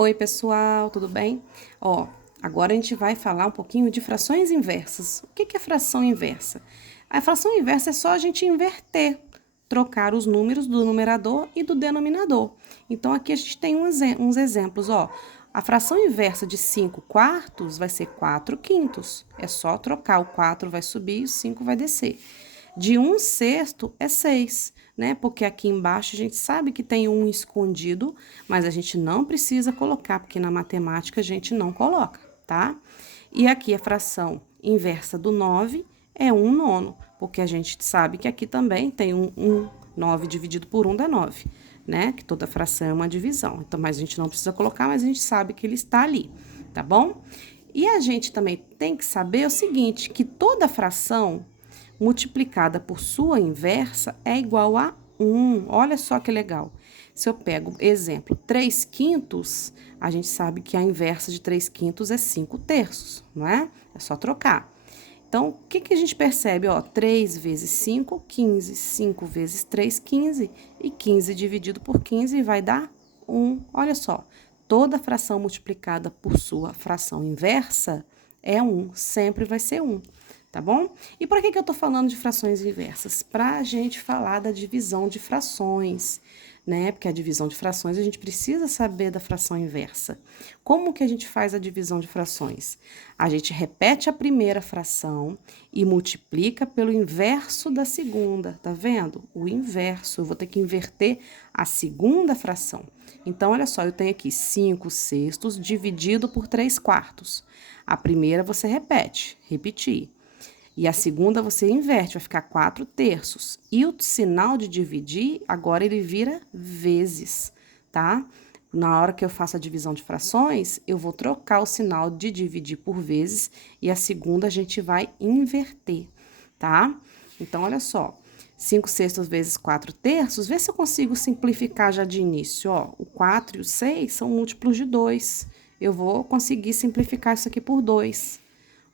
Oi, pessoal, tudo bem? Agora a gente vai falar um pouquinho de frações inversas. O que é fração inversa? A fração inversa é só a gente inverter, trocar os números do numerador e do denominador. Então, aqui a gente tem uns exemplos, ó. A fração inversa de 5 quartos vai ser 4 quintos. É só trocar, o 4 vai subir e o 5 vai descer. De 1 sexto é 6, né? Porque aqui embaixo a gente sabe que tem um escondido, mas a gente não precisa colocar, porque na matemática a gente não coloca, tá? E aqui a fração inversa do 9 é 1 nono, porque a gente sabe que aqui também tem 9 dividido por 1 dá 9, né? Que toda fração é uma divisão. Então, mas a gente não precisa colocar, mas a gente sabe que ele está ali, tá bom? E a gente também tem que saber o seguinte, que toda fração multiplicada por sua inversa é igual a 1. Olha só que legal. Se eu pego, exemplo, 3 quintos, a gente sabe que a inversa de 3 quintos é 5 terços, não é? É só trocar. Então, o que a gente percebe? 3 vezes 5, 15. 5 vezes 3, 15. E 15 dividido por 15 vai dar 1. Olha só, toda fração multiplicada por sua fração inversa é 1, sempre vai ser 1. Tá bom? E por que eu tô falando de frações inversas? Pra gente falar da divisão de frações, né? Porque a divisão de frações a gente precisa saber da fração inversa. Como que a gente faz a divisão de frações? A gente repete a primeira fração e multiplica pelo inverso da segunda, tá vendo? O inverso, eu vou ter que inverter a segunda fração. Então, olha só, eu tenho aqui 5 sextos dividido por 3 quartos. A primeira você repete, repetir. E a segunda você inverte, vai ficar 4 terços. E o sinal de dividir, agora ele vira vezes, tá? Na hora que eu faço a divisão de frações, eu vou trocar o sinal de dividir por vezes e a segunda a gente vai inverter, tá? Então, olha só, 5 sextos vezes 4 terços, vê se eu consigo simplificar já de início, ó. O 4 e o 6 são múltiplos de 2. Eu vou conseguir simplificar isso aqui por 2.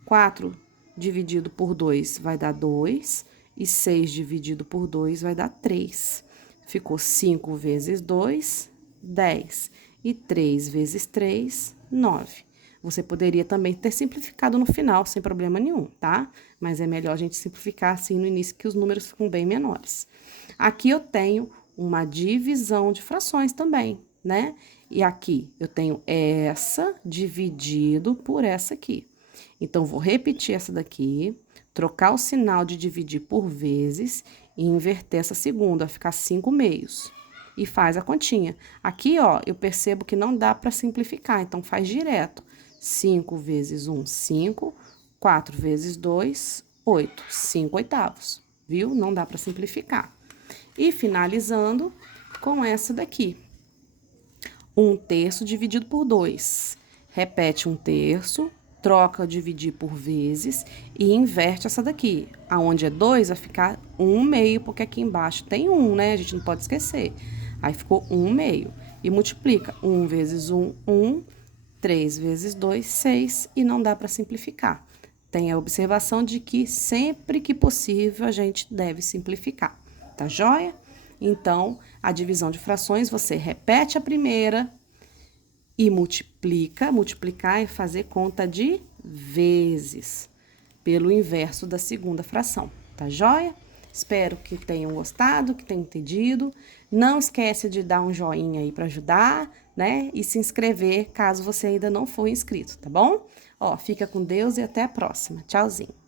4 dividido por 2 vai dar 2, e 6 dividido por 2 vai dar 3. Ficou 5 vezes 2, 10. E 3 vezes 3, 9. Você poderia também ter simplificado no final, sem problema nenhum, tá? Mas é melhor a gente simplificar assim no início, que os números ficam bem menores. Aqui eu tenho uma divisão de frações também, né? E aqui eu tenho essa dividido por essa aqui. Então, vou repetir essa daqui, trocar o sinal de dividir por vezes e inverter essa segunda, vai ficar 5 meios. E faz a continha. Aqui, ó, eu percebo que não dá para simplificar, então faz direto. 5 vezes 1, 5. 4 vezes 2, 8. 5 oitavos, viu? Não dá para simplificar. E finalizando com essa daqui. 1 terço dividido por 2. Repete 1 terço. Troca dividir por vezes e inverte essa daqui. Aonde é 2, vai ficar 1 meio, porque aqui embaixo tem 1, né? A gente não pode esquecer. Aí, ficou 1 meio. E multiplica. 1 vezes 1, 1. 3 vezes 2, 6. E não dá para simplificar. Tem a observação de que sempre que possível a gente deve simplificar. Tá joia? Então, a divisão de frações, você repete a primeira e multiplica. Multiplicar é fazer conta de vezes, pelo inverso da segunda fração, tá joia? Espero que tenham gostado, que tenham entendido. Não esquece de dar um joinha aí para ajudar, né? E se inscrever caso você ainda não for inscrito, tá bom? Fica com Deus e até a próxima. Tchauzinho.